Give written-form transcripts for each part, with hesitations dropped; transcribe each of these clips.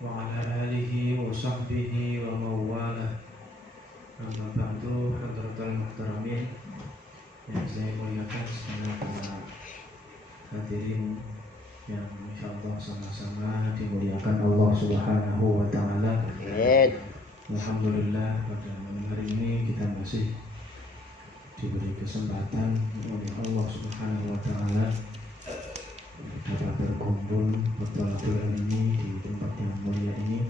وعلى آله وصحبه ومن والاه. Amma ba'du, hadratal muhtaramin yang saya muliakan sekalian para hadirin yang insyaallah sama-sama dimuliakan Allah Subhanahu wa taala. Alhamdulillah pada malam hari ini kita masih diberi kesempatan oleh Allah Subhanahu wa taala dapat berkumpul bertolakul ilmi di tempat yang mulia ini.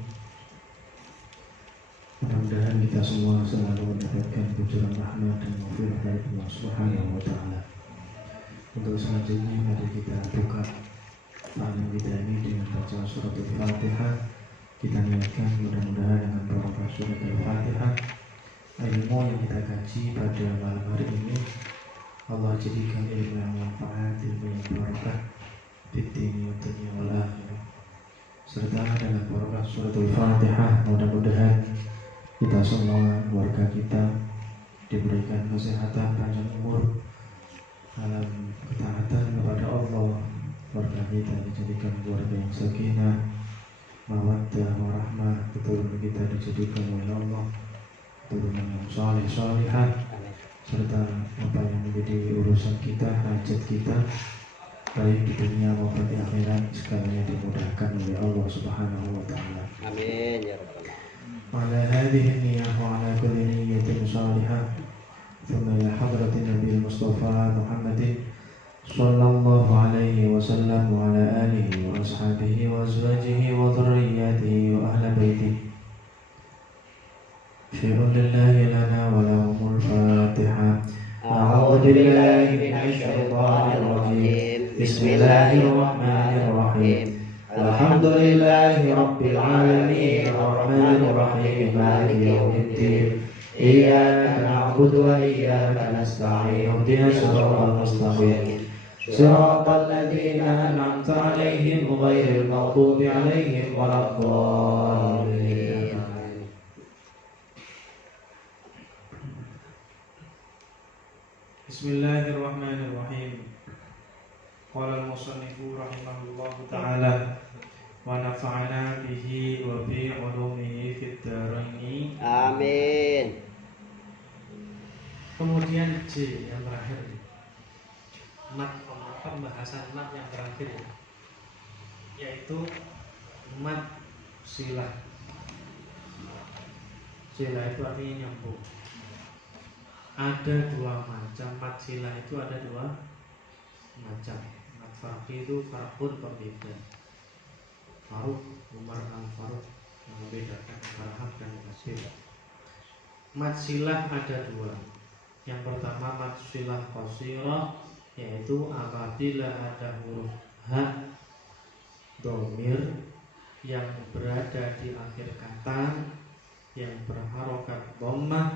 Mudah-mudahan kita semua selalu mendapatkan kucuran rahmat dan maghfirah dari Allah Subhanahu wa taala. Untuk selanjutnya mari kita buka ta'lim kita ini dengan baca surat Al-Fatihah. Kita niatkan mudah-mudahan dengan barokah surat Al-Fatihah ilmu yang kita kaji pada malam hari ini Allah jadikan ilmu yang manfaat, ilmu yang barokah di dunia wal akhirah. Serta dengan barokah surat Al-Fatihah mudah-mudahan kita semua, keluarga kita diberikan kesehatan, panjang umur, dalam ketaatan kepada Allah. Keluarga kita dijadikan keluarga yang sakinah, mawaddah, warahmah. Keturunan kita dijadikan oleh Allah keturunan yang saleh-salihah, serta apa yang menjadi urusan kita, hajat kita baik di dunia maupun di akhirat segalanya dimudahkan oleh Allah Subhanahu wa taala. Amin ya rabbal alamin. وعلى هذه النية وعلى كل نية صالحة ثم إلى حضرة النبي المصطفى محمد صلى الله عليه وسلم وعلى آله وأصحابه وأزواجه وذرياته وأهل بيته. شيء لله لنا ولهم الفاتحة. أعوذ بالله من الشيطان الرجيم. بسم الله الرحمن الرحيم. الحمد لله رب العالمين الرحمن الرحيم مالك يوم الدين إياك نعبد وإياك نستعين اهدنا الصراط المستقيم صراط الذين أنعمت عليهم غير المغضوب عليهم ولا الضالين. بسم الله الرحمن الرحيم. Qala al-musannifu rahimahullahu ta'ala wa nafa'ana bihi wa bi 'ulumihi fid dharain. Amin. Kemudian J yang terakhir. Mat, pembahasan mat yang terakhir yaitu mat silah. Silah itu artinya nyambung. Ada dua macam mat silah, itu ada dua macam. Mat farqi itu farqun berbeda. Faruq, Umar al-Faruq yang membedakan antara hak dan batil. Mat silah ada dua. Yang pertama mat silah qasirah, yaitu apabila ada huruf ha dhamir yang berada di akhir kata yang berharokat dhammah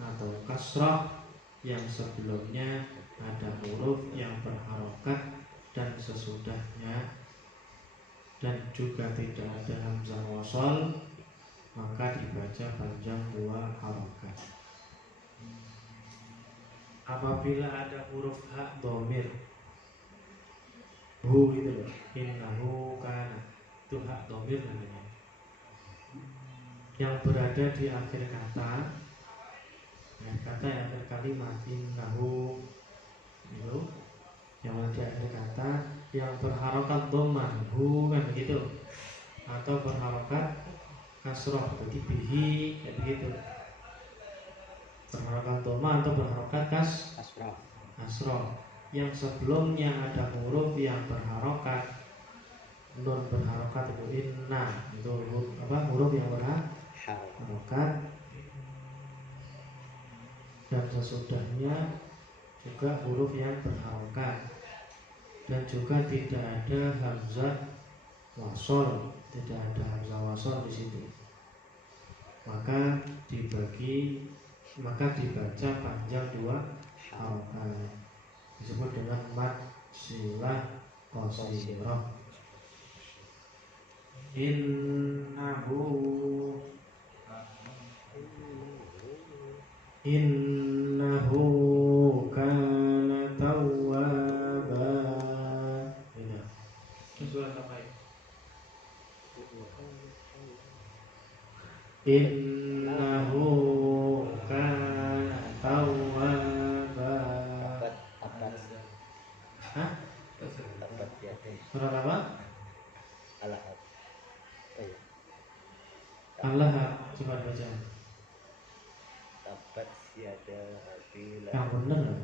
atau kasrah, yang sebelumnya ada huruf yang berharokat dan sesudahnya, dan juga tidak ada hamzah wasal, maka dibaca panjang dua harokat. Apabila ada huruf ha dhamir, hu itu loh, innahu kana, itu ha dhamir namanya, yang berada di akhir kata, kata yang akhir kalimat innahu itu yang ada akhir kata yang berharokat dhammah, hu kan begitu, atau berharokat kasroh, jadi bihi kayak begitu, berharokat dhammah atau berharokat kasroh. Yang sebelumnya ada huruf yang berharokat, nun berharokat itu inna, itu huruf yang berharokat, dan sesudahnya juga huruf yang berharokat, dan juga tidak ada hamzah wasol, tidak ada hamzah wasol di situ, maka dibaca panjang dua harokat, disebut dengan mat silah qasirah. Innahu kana tawwaba. Surat apa ya? Innahu kana tawwaba. Tabat. Hah? Tabat ya. Surat apa? Al-Ahad. Oh ya. Allah, coba baca. Tabat siada bila. Yang benar loh.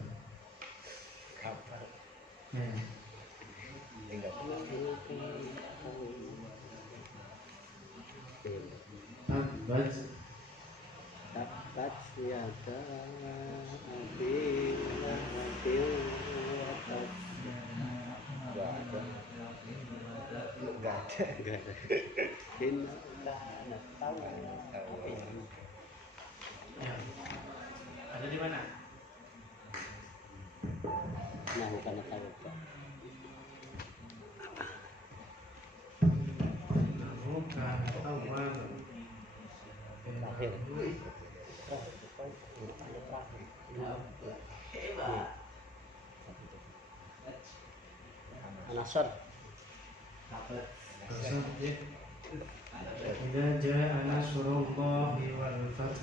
Kabar. Enggak. Tabat Tabat siada bila enggak ada. Inna tahu. ya. Ada di mana? Nah, bukan tahu. Innahu kana tawwaba. Terakhir. Nasr. Idza jaa nasrullahi wal fath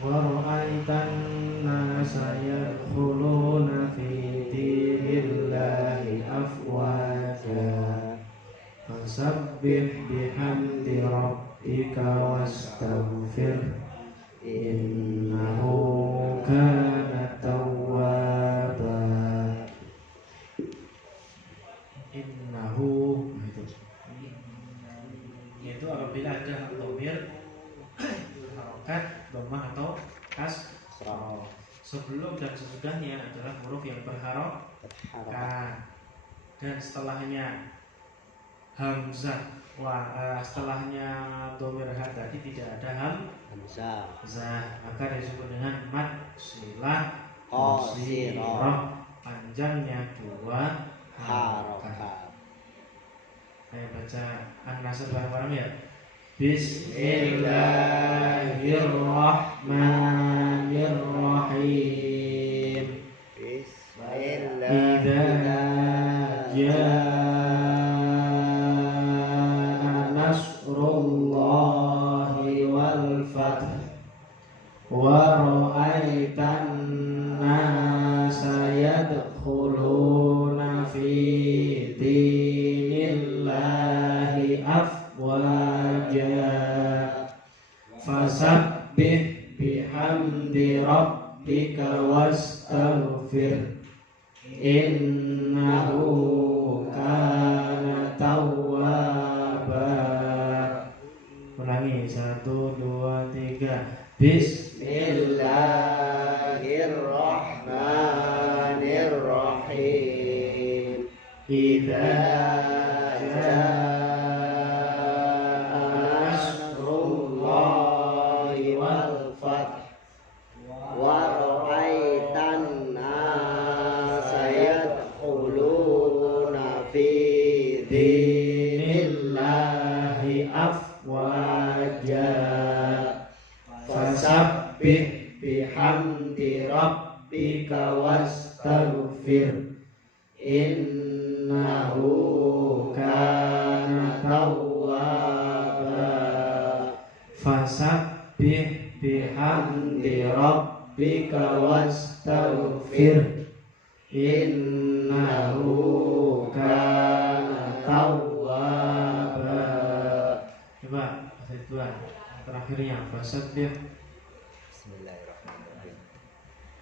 wa ra'aitan nasa yadkhuluna fi dinillahi afwaja fasabbih bihamdi rabbika wastaghfir innahu kana tawwaba. Innahu yaitu apabila ada dhamir harokat, dhammah atau kasrah. Sebelum dan sesudahnya adalah huruf yang berharokat dan setelahnya hamzah. Setelahnya dhamir tadi tidak ada hamzah, maka disebut dengan mad silah qasirah, panjangnya 2 harokat. Ayo baca An-Nasr bareng-bareng ya. Bismillahirrahmanirrahim. Idza jaa nasrullahi wal fath wa ra'aitan nasa yadkhuluna fi dinillahi afwaja fasabbih bihamdi rabbika wastaghfir innahu kana tawwaba. Ulangi 1, 2, 3. Bismillahirrahmanirrahim. Idza jaa nasrullahi wal fath wa ra'aitan nasa yadkhuluna fi dinillahi afwaja fasabbih bihamdi rabbika wastaghfir innahu kana tawwaba. Fasabbih bihamdi rabbika wastaghfir innahu kana tawwaba. Coba ayat 2 terakhirnya fasabbih. Bismillahirrahmanirrahim.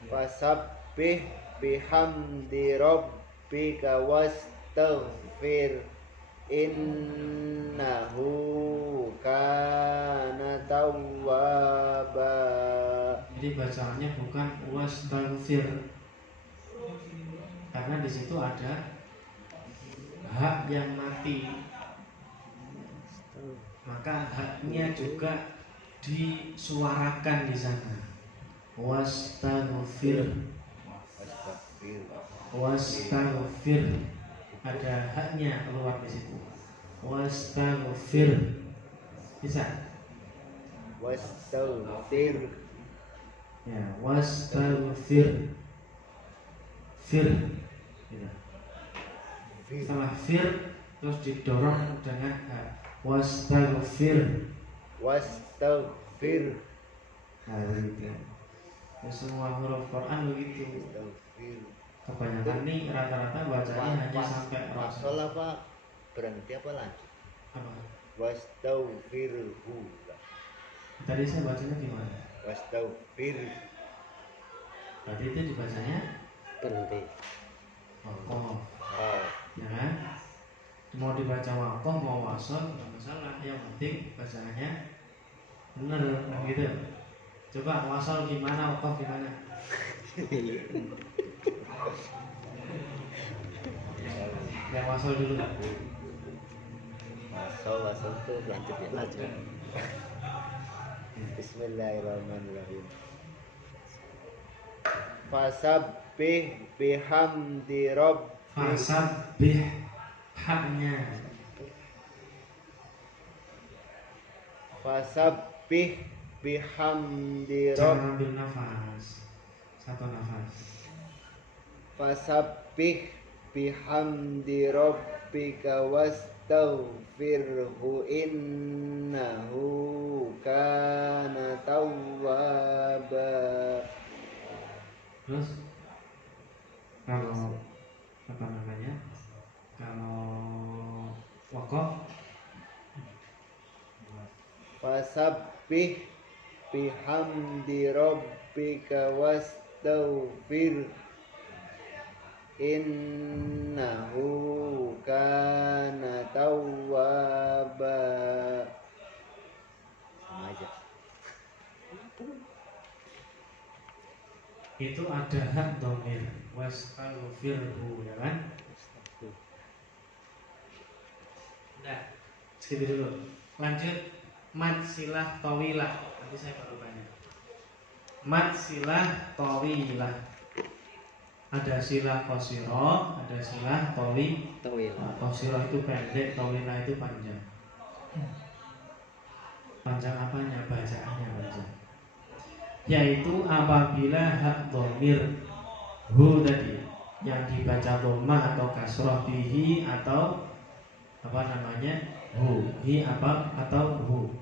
Fasabbih bihamdi rabbika wastaghfir innahu kana tawwaba. Jadi bacaannya bukan wastaghfir, karena di situ ada hak yang mati, maka haknya juga disuarakan di sana. Wastaghfir, wastaghfir, ada haknya keluar di situ. Wastaghfir, bisa? Wastaghfir. Ya, wastaghfir, fir, ya. Setelah fir terus didorong dengan hak. wastaghfir. Wastaghfir. Nah, begitu. Ya, semua huruf Quran begitu. Wastaghfir. Kebanyakan nih rata-rata bacanya hanya sampai wasol apa berhenti apa lanjut? Apa? Wastaghfirhu. Tadi saya bacanya gimana? Wastaghfir. Berarti itu dibacanya Berhenti. wakof, Oh. ya kan? Mau dibaca wakof mau wasol nggak masalah. Yang penting bacaannya benar, kan gitu. Coba wasol gimana, wakof gimana? Yang wasol dulu. Wasol tuh lanjut ya. Lanjut. Bismillahirrahmanirrahim. Fasabbih bihamdi rabbik. Fasabbih, haknya. Fasabbih bihamdi Jangan rabbik. ambil nafas, satu nafas. Fasabbih bihamdi rabbika wastaghfirhu innahu kana tawwaba. Terus kalau apa namanya? Kalau wakof Fasabbih bihamdi rabbika wastaghfir innahu kana tawwaba. Sama aja. itu ada hak domir wastaghfirhu, ya kan? Nah, segitu dulu. Lanjut mad silah tawilah. Nanti saya baru tanya. Mad silah tawilah. Ada silah qasirah, ada silah tawilah. Qasirah itu pendek, tawilah itu panjang. Panjang apanya? Bacaannya panjang. Yaitu apabila hak dhamir hu tadi yang dibaca dhamma atau kasrah bihi atau apa namanya hu, hi apa atau hu,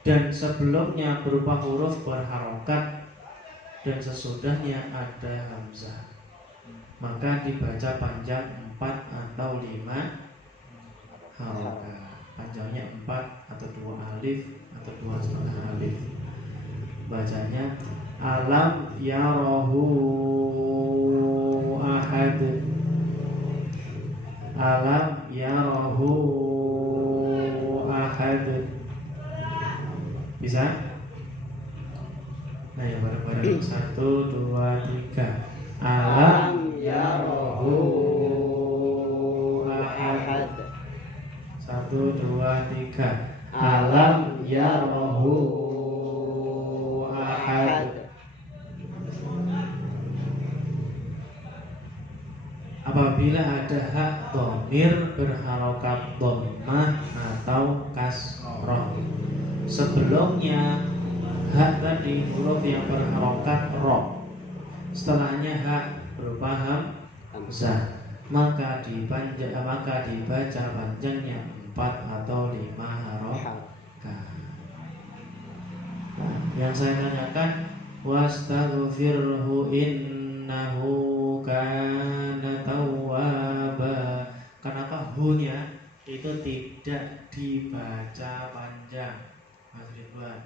dan sebelumnya berupa huruf berharokat dan sesudahnya ada hamzah, maka dibaca panjang 4 atau 5 harokat. Panjangnya 4 atau 2 alif atau 2,5 alif. Bacanya alam yarahu ahad, alam yarahu ahad. Bisa? Nah, ya bareng-bareng 1, 2, 3. Alam yarahu ahad. 1, 2, 3. Alam yarahu ahad. Apabila ada hak dhamir berharokat dhammah atau kasroh, sebelumnya hak tadi huruf yang berharokat ro, setelahnya hak berupa hamzah, maka dibaca panjangnya 4 atau 5 harokat. Yang saya tanyakan wastaghfirhu innahu kana tawwaba. Kenapa hu-nya itu tidak dibaca panjang? Mas Ridwan.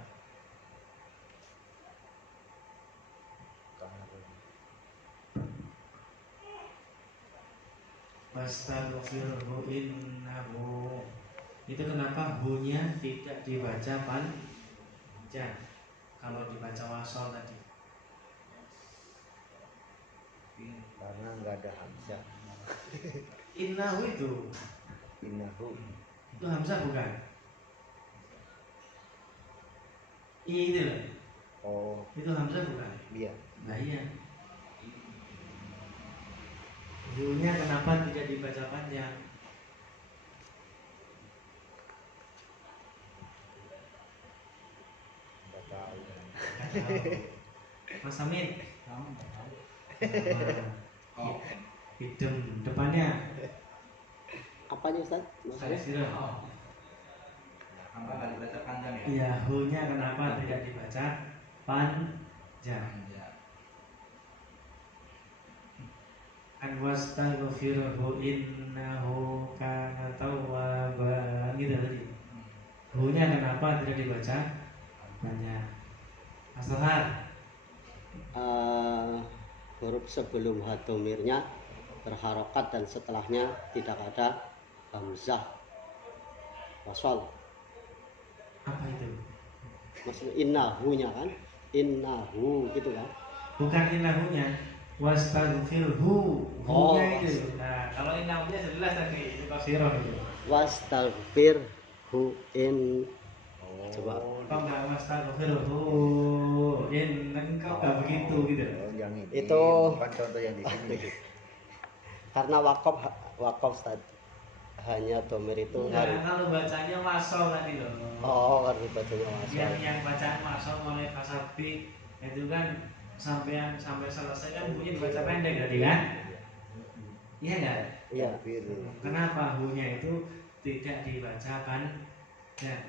Wastaghfirhu innahu, itu kenapa hu-nya tidak dibaca panjang kalau dibaca wasol tadi? Karena nggak ada hamzah. Innahu itu hamzah bukan? Itu loh. Oh Itu hamzah bukan? iya. Nah iya. Hu-nya kenapa tidak dibaca panjang? Nggak tahu. Mas Amin. Nah, hidem depannya. Apanya Ustaz? Maksudnya? Apa nggak dibaca panjang ya? Iya, hu-nya kenapa tidak dibaca panjang? An wastaghfirhu innahu kana tawwaba, gitu tadi. Hu-nya kenapa tidak dibaca panjang? Asalhan Huruf sebelum hadomirnya berharokat dan setelahnya tidak ada hamzah wasol. apa itu? Maksudnya innahu-nya kan, innahu gitu kan. Bukan innahu-nya, wastaghfirhu. Oh. Hu-nya itu. Nah, kalau innahu-nya jelas tadi itu qasirah itu. Wastaghfirhu in. Coba. Kok nggak wastaghfirhu in, engkau nggak begitu gitu. Yang ini Itu bukan contoh yang di sini. karena wakaf Ustaz. Hanya domir itu Enggak, harus. kalau bacanya wasol tadi loh. Oh, harus dibacanya wasol. Yang bacaan wasol mulai fasabi itu kan sampai selesai kan bunyi dibaca pendek tadi kan? Iya enggak? Iya. Kenapa hu-nya itu tidak dibaca panjang?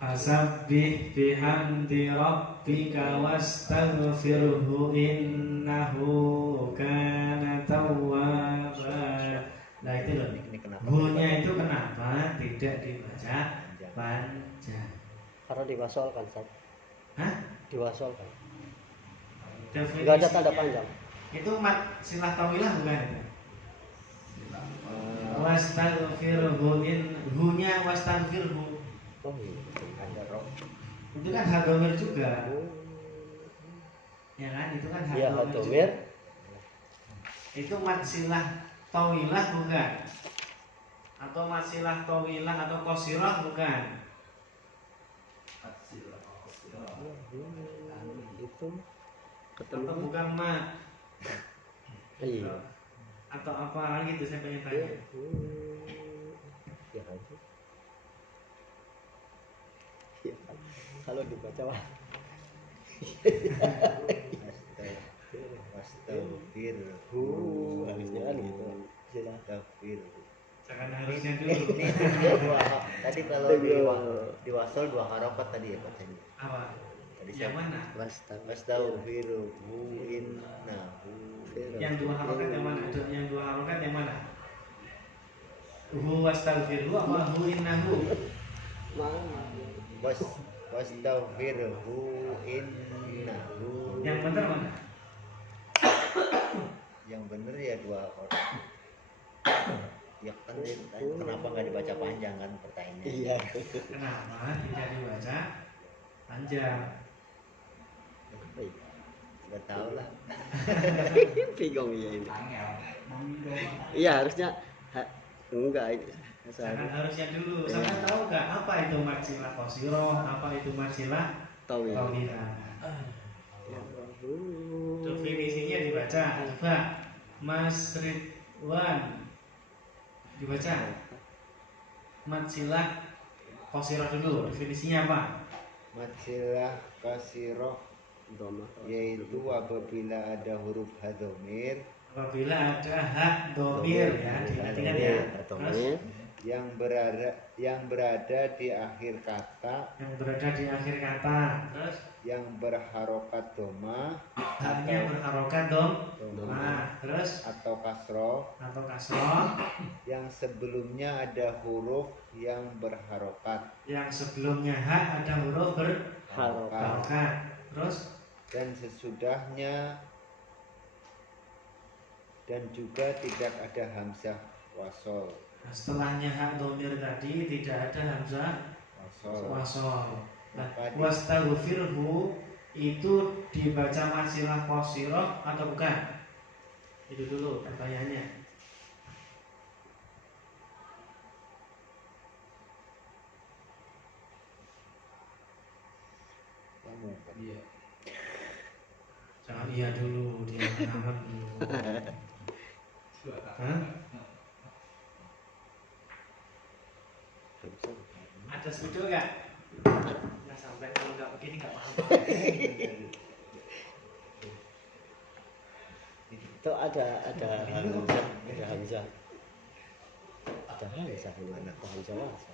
Fasabbih bihamdi rabbika wastaghfirhu innahu kana tawwaba. Nah itu loh. Ini kenapa? Hu-nya itu kenapa tidak dibaca panjang? Karena diwasolkan Ustaz. Hah? Diwasolkan. Definisinya Enggak ada tanda panjang. itu mat silah tawilah bukan? Wastaghfirhu in, hu-nya wastaghfirhu. Oh iya. Ada roh. Itu kan hadomir juga. Ya kan? Itu kan Iya, hadomir. hadomir. Itu matsilah tawilah bukan? Atau matsilah tawilah atau qasirah bukan? Itu Atau ketemu. bukan mat? Iya. Atau apa gitu saya pengen tanya. Ya aja. Ya, kalau dibaca wah. Wastaghfirhu. Harusnya kan gitu. Wastaghfirhu. Jangan harusnya dulu. Ini tadi kalau di wasol 2 harokat tadi ya bacanya. Apa? Tadi Yang mana? Wastaghfirhu innahu. Yang 2 harokat yang mana? Yang 2 harokat yang mana? Hu wastaghfirhu apa hu innahu? Wastaghfirhu innahu. Yang benar mana? Yang bener ya 2 orang. Ya kan kenapa nggak dibaca panjang kan pertanyaannya? Iya. Kenapa tidak dibaca panjang? Nggak tahu lah. Bingung ya ini. Angel. Iya harusnya enggak ini. Jangan harusnya dulu. Sampai tahu nggak apa itu maksilah qasirah, apa itu maksilah Tahu ya. tawilah? Definisinya dibaca. Coba Mas Ridwan dibaca. Matsilah qasirah dulu. Definisinya apa? Matsilah kasiroh yaitu apabila ada huruf hadhamir Apabila ada hak domir ya, diingat ya. Terus yang berada di akhir kata, yang berada di akhir kata, terus yang berharokat doma haknya berharokat doma, terus atau kasroh, atau kasroh, yang sebelumnya ada huruf yang berharokat yang sebelumnya hak ada huruf berharokat, terus dan sesudahnya, dan juga tidak ada hamzah wasol. nah, setelahnya hak domir tadi tidak ada hamzah wasol. Nah, wastaghfirhu itu dibaca masilah qasirah atau bukan? Itu dulu pertanyaannya. Iya. Jangan iya dulu, dia amat dulu. Hah? Ada spidol nggak? Nggak sampai, kalau nggak begini nggak paham. Itu ada Hamzah, ada Hamzah. Ada Hamzah ini anak Hamzah was.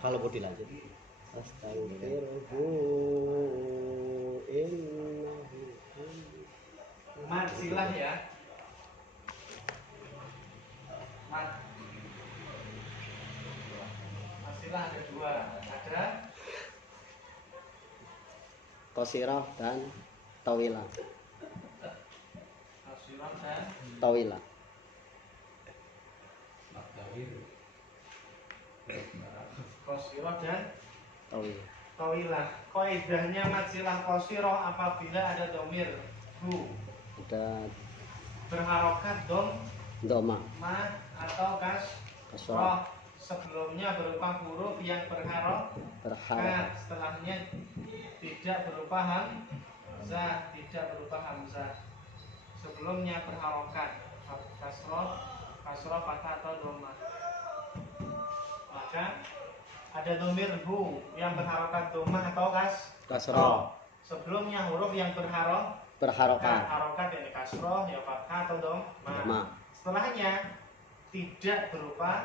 Kalau mau dilanjut. Astagfirullah innahu Mat silah ya. Mat. Silah ada dua. Ada qasirah dan tawilah. Qasirah dan Tawilah. qasirah dan Tawilah. tawilah. Kaidahnya mat silah qasirah apabila ada domir hu Ada berharokat doma, ma atau kasrah, kasroh sebelumnya berupa huruf yang berharokat, berharap, setelahnya tidak berupa hamzah, tidak berupa hamzah. Sebelumnya berharokat kasroh, fathah atau doma. Maka ada domir hu yang berharokat doma atau kasrah, sebelumnya huruf yang berharokat berharokat, yakni kasroh, ya fathah atau doma. doma, Setelahnya tidak berupa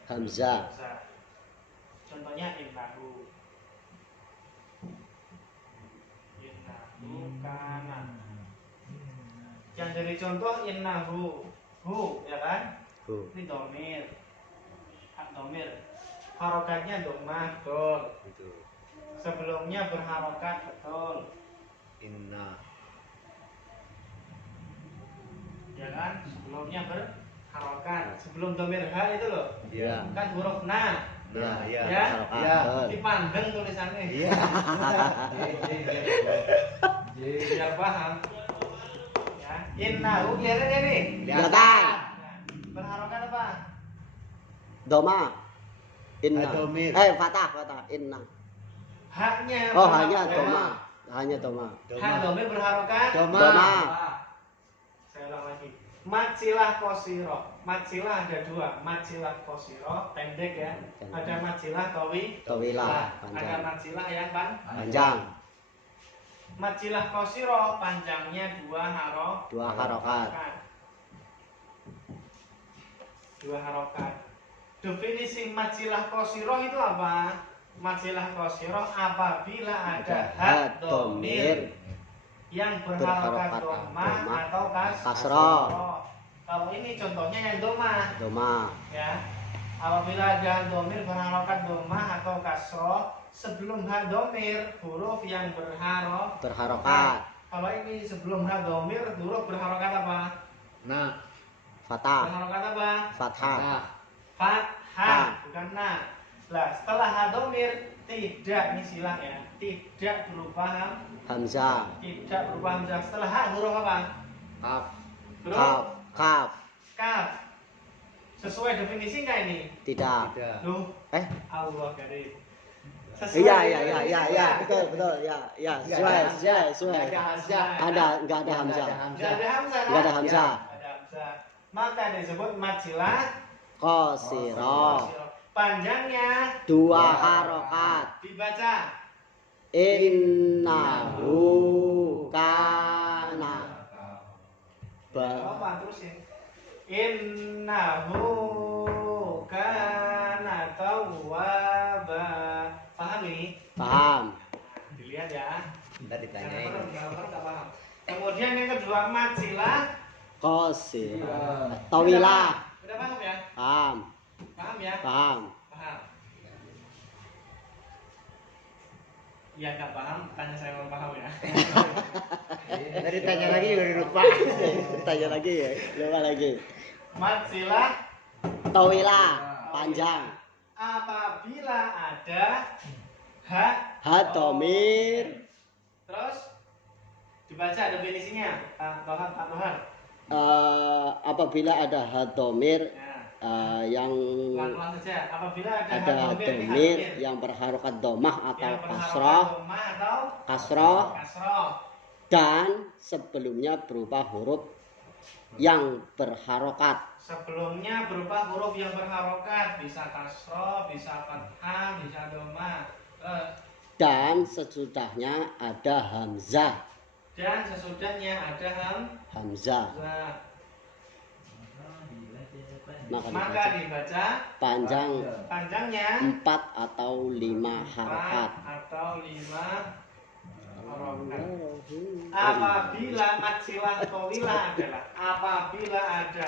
hamzah, hamzah. Contohnya innahu kana. Yang dari contoh innahu hu ya kan? hu, Ini domir. Domir. Harokatnya domah betul. itu, Sebelumnya berharokat betul. Inna. Ya kan? Sebelumnya berharokat. Sebelum domir ha itu loh. Iya. Kan huruf na. Nah, iya. Ya. berharokat, Ya. betul. Dipandang tulisannya. Iya. Biar paham. Ya. Innahu kelihatan ya nih? Kelihatan. Nah, berharokat apa? Doma, inna, Domir. fathah, inna. Haknya. Oh, hanya berharokat. doma, hanya doma, Hak domir berharokat. Doma. doma, Saya ulang lagi. Matsilah qasirah. Matsilah ada dua. Matsilah qasirah pendek ya. Ada matsilah tawilah, Ada panjang, matsilah yang panjang, matsilah qasirah panjangnya dua harokat, dua harokat. Definisi matsilah qasirah itu apa? Matsilah qasirah apabila ada had domir yang berharokat doma atau kasroh. Kalau ini contohnya yang doma ya. Apabila ada domir berharokat doma atau kasroh sebelum hak domir huruf yang Berharokat, Kalau ini sebelum hak domir huruf berharokat apa? Nah. fathah, Berharokat apa? fathah, Fathah, bukan na. Nah, setelah hak domir tidak, ini silang ya, tidak berupa hamzah, hamzah. Setelah hak huruf apa? Kaf. Huruf kaf, kaf, kaf. Sesuai definisi nggak ini? tidak, Tidak. Loh, eh, Allah karim. iya, betul, ya, sesuai, Ada hamzah. nggak ada hamzah, Nggak ada hamzah. nggak ada kan? hamzah, Nggak ada hamzah. Maka disebut matsilah qasirah, panjangnya dua harokat, dibaca innahu kana, apa terusin? Innahu kana tawwaba. Paham ini? paham, Dilihat ya. Ntar ditanyain. Jangan paham, nggak paham. Kemudian yang kedua matsilah qasirah, tawilah, udah paham ya? paham, Paham ya? paham, Paham. Ya nggak paham, tanya saya mau paham ya. Tadi tanya lagi juga lupa. tanya lagi ya, lupa lagi, Matsilah tawilah, panjang, apabila ada hak hadomir, terus dibaca definisinya Pak Tohar. apabila ada hadomir Ya, yang pelan-pelan saja. Apabila ada ada hak domir, domir yang berharokat domah atau yang berharokat kasroh, doma atau kasroh, kasroh. dan sebelumnya berupa huruf yang berharokat, Sebelumnya berupa huruf yang berharokat, bisa kasroh, bisa fathah, bisa doma. dan sesudahnya ada hamzah, dan sesudahnya ada hamzah. hamzah. Maka dibaca panjangnya 4 atau 5 harokat. atau 5 harokat. Apabila matsilah tawilah adalah apabila ada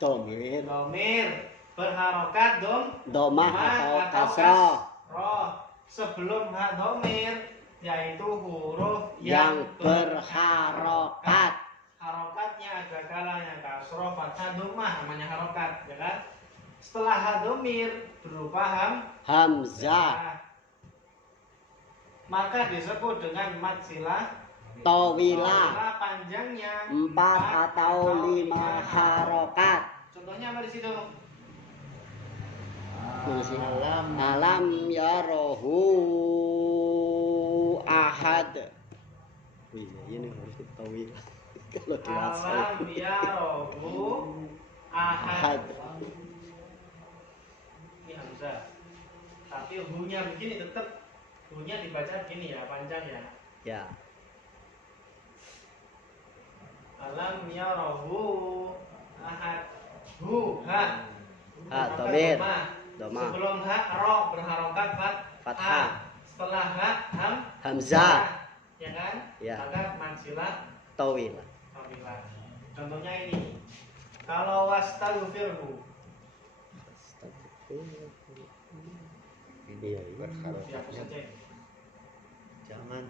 Domir berharokat domah atau kasroh roh sebelum domir, yaitu huruf yang berharokat. Harokatnya ada kalanya kasroh, fathah, domah, namanya harokat, ya kan? Setelah domir berupa hamzah, maka disebut dengan matsilah tawilah, panjangnya 4 atau 5 harokat. Contohnya apa di situ? Alam yarohu ahad. Ini harus tawilah. Kalau Alam yarohu ahad. Ini hamzah. Tapi hunya begini, tetap hunya dibaca begini ya, panjang ya. Ya. Alam yarohu ahad. Domir. Domah. Sebelum ro berharokat Fathah. Setelah Hamzah. Ya kan? Ya. Maka matsilah Tawilah. tawilah. Contohnya ini. Kalau wastaghfirhu. Iya, Dihapus saja ini. Jangan.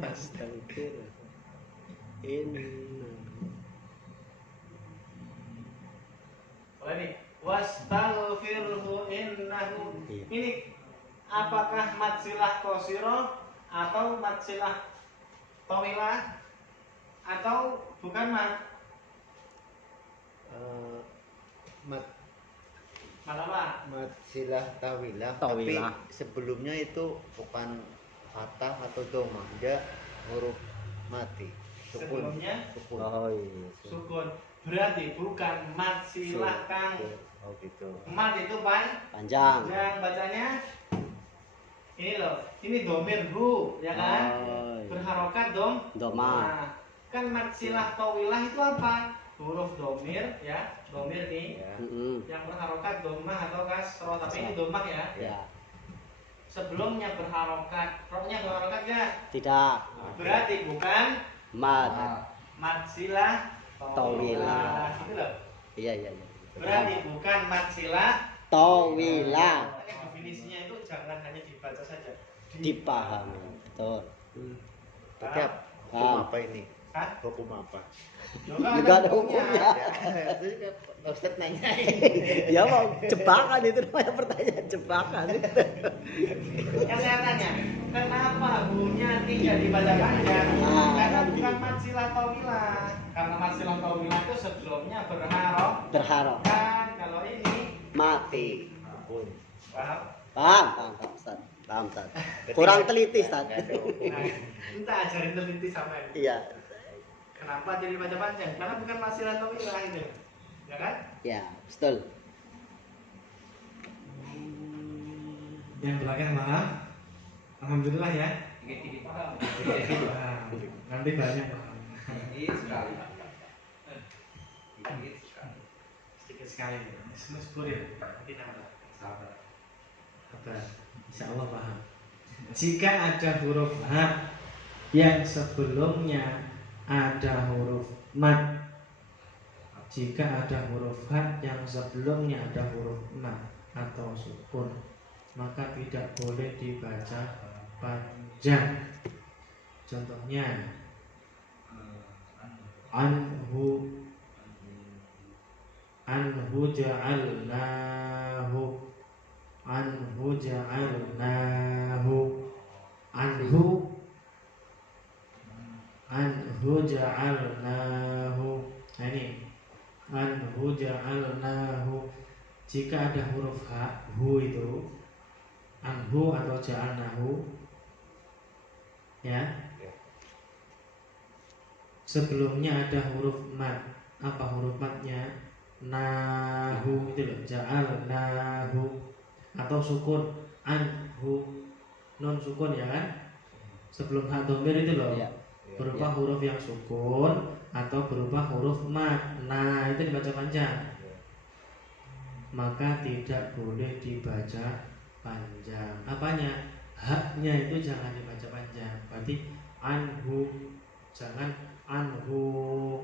Astagfirullah. Ini. Boleh nih. Wastaghfirhu innahu. Iya. Ini apakah matsilah qasirah atau matsilah tawilah atau bukan Mat apa? matsilah tawilah. Tawilah. Tapi sebelumnya itu bukan fathah atau domah, dia huruf mati. Sukun. Sebelumnya Sukun. Oh iya. sukun. Berarti bukan matsilah kang. Oh gitu. Mat itu Panjang. yang bacanya ini loh. Ini domir hu, ya kan? Oh, iya. Berharokat Domah. Nah, kan matsilah tawilah itu apa? Huruf domir, ya. Domir nih. Ya. Yang berharokat domah atau kasroh, tapi ini domah ya. Ya. Sebelumnya berharokat, rohnya berharokat ya. Tidak. Berarti bukan Mad. matsilah Tawilah. Gitu loh. Iya. Berarti bukan matsilah Tawilah. Makanya definisinya itu jangan hanya dibaca saja. Dipahami. Betul. Tapi hukum Paham. apa ini? Hah? Hukum apa? Juga ada hukumnya. Ustaz nanya. Ya mau jebakan itu namanya pertanyaan jebakan. Yang saya tanya, kenapa hunya tidak dibaca panjang? Karena bukan matsilah tawilah. Karena matsilah tawilah itu sebelumnya Berharap. kan kalau ini Mati. Sukun. paham? Paham, Ustaz. Paham, Ustaz. Kurang teliti, Ustaz. Nggak ada hukum. Nah, kita ajarin teliti sama ini. Iya. Kenapa jadi baca panjang? Karena bukan matsilah tawilah itu, ya kan? Ya, betul. Yang belakang paham? Alhamdulillah ya. Dikit-dikit paham. Paham. Nanti banyak paham. Sedikit sekali. Semua sepuluh ya. Nanti nambah. Sabar. Insya Allah paham. Jika ada huruf H yang sebelumnya ada huruf mad, jika ada huruf H yang sebelumnya ada huruf mad atau sukun, maka tidak boleh dibaca panjang. Contohnya anhu ja'alnahu, anhu ja'alnahu, anhu ja'alnahu. Nah ini anhu ja'alnahu. Jika ada huruf H, hu itu anhu atau ja'alnahu, ya, sebelumnya ada huruf mad. Apa huruf madnya? Nahu itu loh, ja'alnahu. Atau sukun anhu, non sukun ya kan? sebelum hak domir itu loh, Iya. berupa huruf yang sukun atau berupa huruf mad. Nah itu dibaca panjang, maka tidak boleh dibaca panjang. Apanya? Haknya itu jangan dibaca panjang. Berarti anhu, jangan anhu,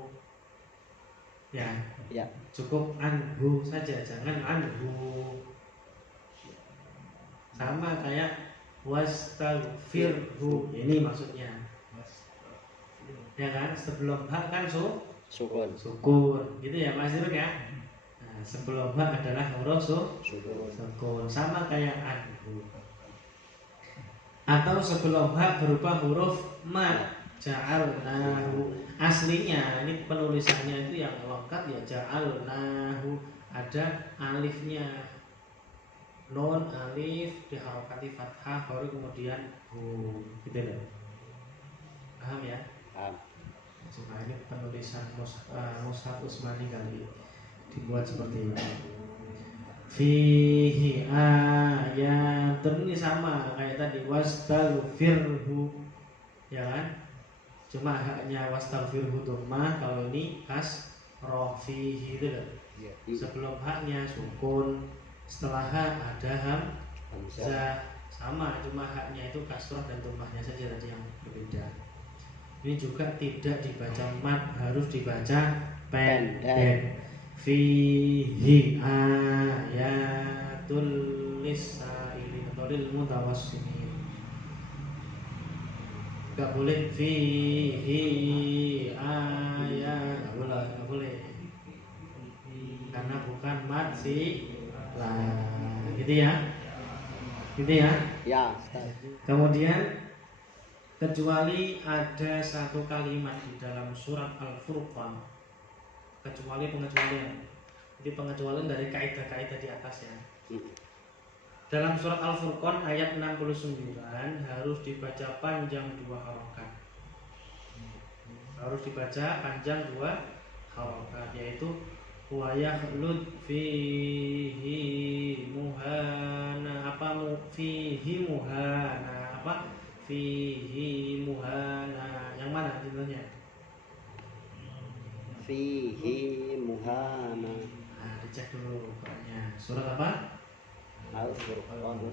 ya, Ya. cukup anhu saja, jangan anhu. Sama kayak wastaghfirhu, ini maksudnya, ya kan? Sebelum hak kan Sukun. sukun, gitu ya Mas Iruk ya. Nah, sebelum hak adalah huruf sukun, sama kayak anhu. Atau sebelum hak berupa huruf mad, ja'alnahu. Aslinya ini penulisannya itu yang lengkap ya ja'alnahu, ada alifnya, nun alif diharokati fathah baru kemudian hu, gitu loh. Paham ya? Paham. Cuma ini penulisan Mushaf Utsmani kali dibuat seperti ini. Fihi ayatun, ini sama kayak tadi wastaghfirhu, ya kan? Cuma haknya wastaghfirhu dhammah, kalau ini kasrah fihi itu loh. Sebelum haknya sukun, setelah hak ada hamzah, sama, cuma haknya itu kasrah dan dhammahnya saja tadi yang berbeda. Ini juga tidak dibaca mat, harus dibaca pendek. Fihi ayatul lisailin atau lil mutawassimin. Gak boleh fihi ayat, gak boleh, karena bukan mat lah, gitu ya, gitu ya. Ya. Kemudian kecuali ada satu kalimat di dalam surat Al-Furqan, kecuali pengecualian. Jadi pengecualian dari kaidah-kaidah di atas ya. Dalam surat Al-Furqan ayat 69 harus dibaca panjang 2 harokat. Harus dibaca panjang 2 harokat, yaitu wa yakhlud fihi muhana, fihi muhana, fihi muhana, yang mana judulnya? Fihi muhana. Nah, dicek dulu Qurannya. Surat apa? Al-Furqan.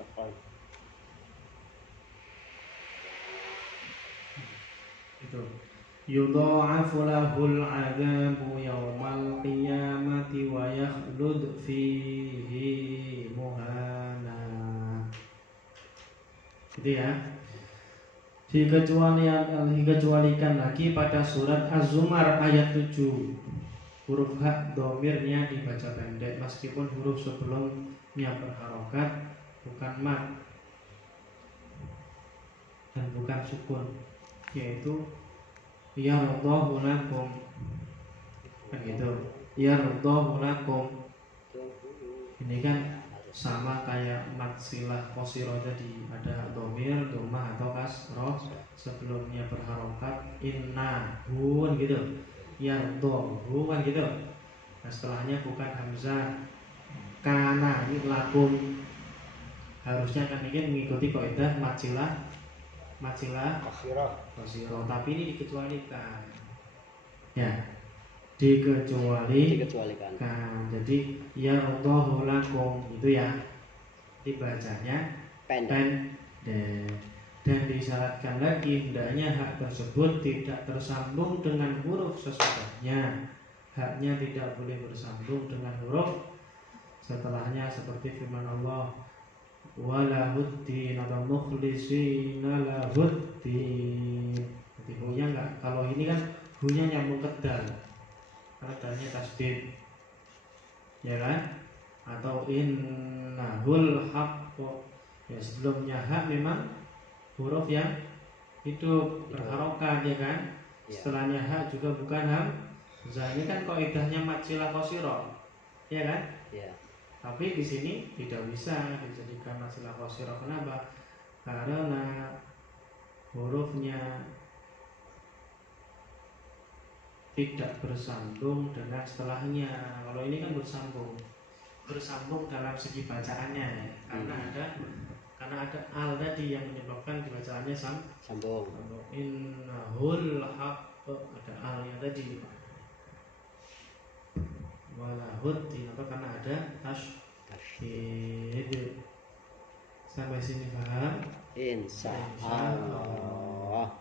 Itu. Yudha'afu lahul 'adzabu yaumal qiyamati wa yakhlud fihi muhana. Gitu ya. Dikecualikan lagi pada surat Az-Zumar ayat 7. Huruf hak domirnya dibaca pendek meskipun huruf sebelumnya berharokat, bukan mat dan bukan sukun, yaitu yardhahu lakum, begitu. Yardhahu lakum ini kan sama kayak mat silah qasirah tadi, ada domir, dhammah atau kasroh sebelumnya berharokat, innahu kan gitu, yardhahu kan gitu. Nah setelahnya bukan hamzah, kana ini lakum. Harusnya kan ini mengikuti kaidah mat silah qasirah, tapi ini dikecualikan ya, dikecualikan. Jadi yardhahu lakum itu ya dibacanya pendek, dan disyaratkan lagi hendaknya hak tersebut tidak tersambung dengan huruf sesudahnya. Haknya tidak boleh bersambung dengan huruf setelahnya, seperti firman Allah walahuddin atau mukhlisina lahuddin. Jadi hunya enggak, kalau ini kan hunya nyambung ke dal karena dalnya tasdid, ya kan? Atau innahul haqq, ya sebelumnya hak memang huruf yang hidup berharokat, ya kan? Setelahnya hak juga bukan hamzah. Ini kan kaidahnya mat silah qasirah, ya kan? Ya. Tapi di sini tidak bisa dijadikan mat silah qasirah. Kenapa? Karena hurufnya tidak bersambung dengan setelahnya. Kalau ini kan bersambung dalam segi bacaannya, karena karena ada al tadi yang menyebabkan dibacaannya Sambung. innahul haqq, ada al yang tadi. Walahud kenapa? Karena ada tasydid. Sampai sini paham? Insya Allah.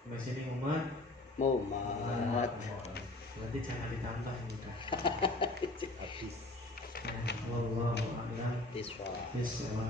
Sampai sini mumat. Berarti jangan ditambah mudah. Habis. Wallahu a'lam Biswa. bishawab.